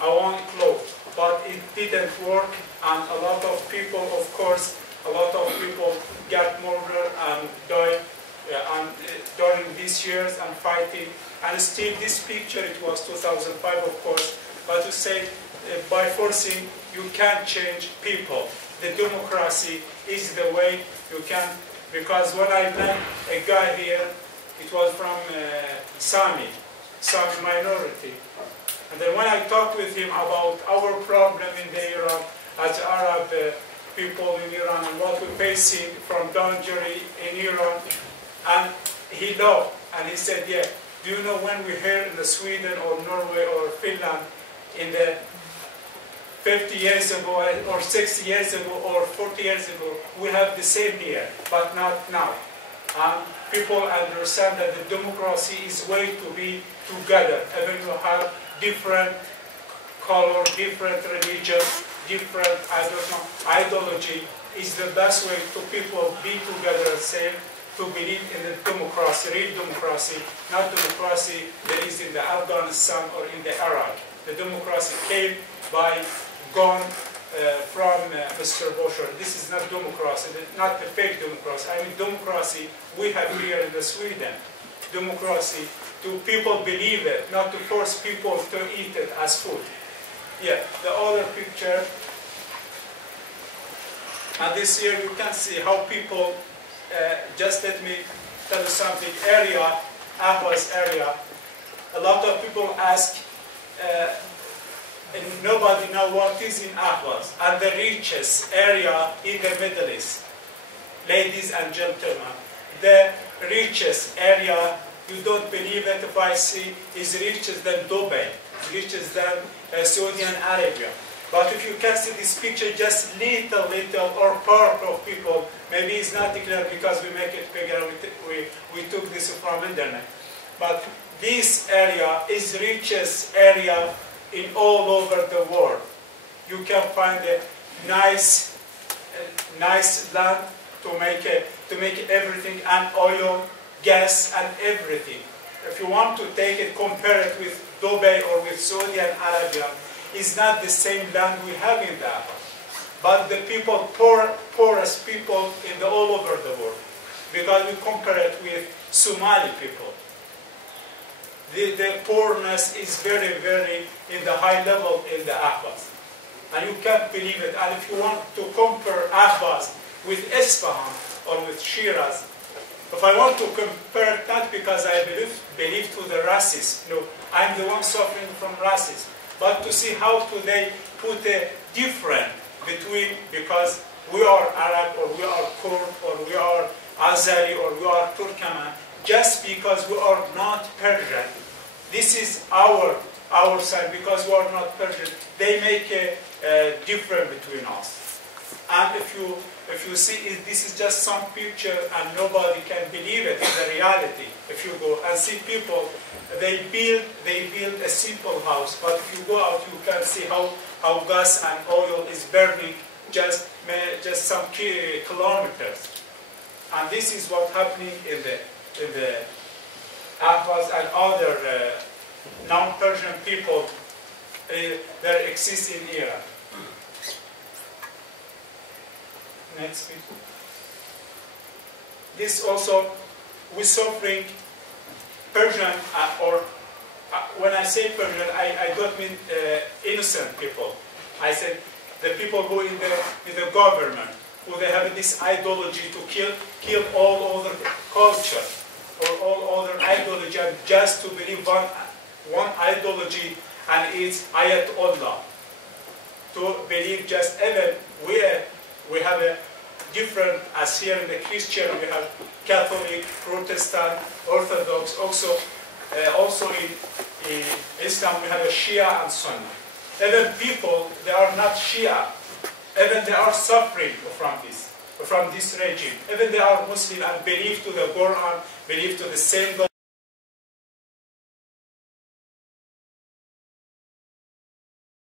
I want clothes. But it didn't work, and a lot of people, of course, a lot of people got murdered and died during these years and fighting. And still this picture, it was 2005, of course, but to say by forcing, you can't change people. The democracy is the way you can, because when I met a guy here, it was from Sami minority. And then when I talked with him about our problem in the Iran, as Arab people in Iran, and what we're facing from danger in Iran, and he laughed, and he said, yeah, do you know when we here in the Sweden or Norway or Finland, in the 50 years ago, or 60 years ago, or 40 years ago, we have the same here, but not now. And people understand that the democracy is way to be together, even you have different color, different religion, different, I don't know, ideology, is the best way to people be together and same, to believe in the democracy, real democracy, not democracy that is in the Afghanistan or in the Iraq. The democracy came by gone from Mr. Bush. This is not democracy, not the fake democracy. I mean democracy we have here in the Sweden. Democracy to people believe it, not to force people to eat it as food. Yeah, the other picture. And this year you can see how people, just let me tell you something, area, Ahwaz area, a lot of people ask, and nobody knows what is in Ahwaz, and the richest area in the Middle East. Ladies and gentlemen, the richest area, you don't believe it if I see, is richer than Dubai, richer than Saudi Arabia. But if you can see this picture, just little or part of people, maybe it's not clear because we make it bigger, we took this from internet. But this area is the richest area in all over the world. You can find a nice land to make everything, and oil, gas, and everything. If you want to take it, compare it with Dubai or with Saudi Arabia, it's not the same land we have in the Ahwaz. But the people, poorest people in all over the world, because we compare it with Somali people. The poorness is very, very in the high level in the Ahwaz. And you can't believe it. And if you want to compare Ahwaz with Isfahan or with Shiraz, if I want to compare, not because I believe to the racism, no, I'm the one suffering from racism, but to see how do they put a difference between, because we are Arab or we are Kurd or we are Azeri or we are Turkmen, just because we are not Persian. This is our side, because we are not Persian. They make a difference between us. And if you see, this is just some picture and nobody can believe it in the reality. If you go and see people, they build a simple house, but if you go out, you can see how gas and oil is burning just some kilometers. And this is what's happening in the Ahwaz and other non-Persian people that exist in Iran. Next page. This also, we're suffering Persian, or when I say Persian, I don't mean innocent people. I said the people who in the government, who they have this ideology to kill all other culture or all other ideology, and just to believe one ideology, and it's Ayatollah. To believe just even we have a different, as here in the Christian we have Catholic, Protestant, Orthodox, also in Islam we have a Shia and Sunni. Even people, they are not Shia, even they are suffering from this regime. Even they are Muslim and believe to the Quran, believe to the same God.